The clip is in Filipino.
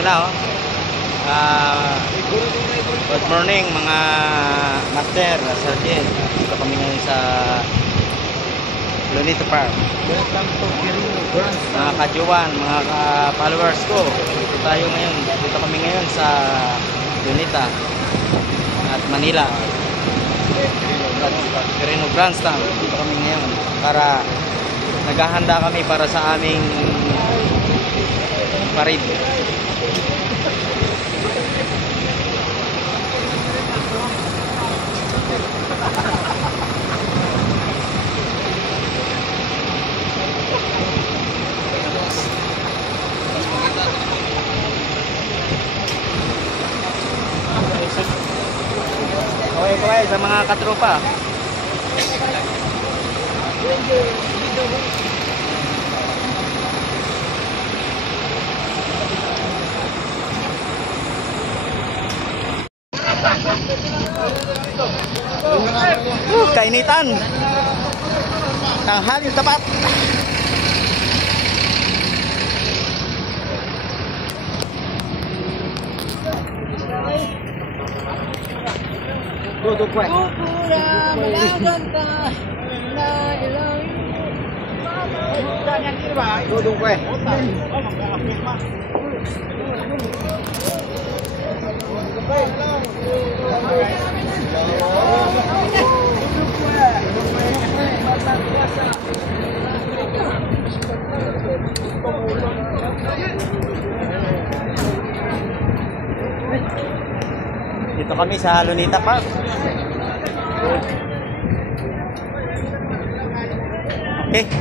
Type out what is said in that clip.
Ito na oh. Good morning mga master, sergeant. Dito kami ngayon sa Lunita Park. Mga kajuwan, mga followers ko. Dito kami ngayon sa Lunita at Manila. Quirino Grandstand. Dito kami ngayon para naghahanda kami para sa aming parade. Okay, sa mga katropa. Kainitan. Tanghali tapat. Duduk kue. Duduk kue. Dito kami sa Lunita Park. Okay.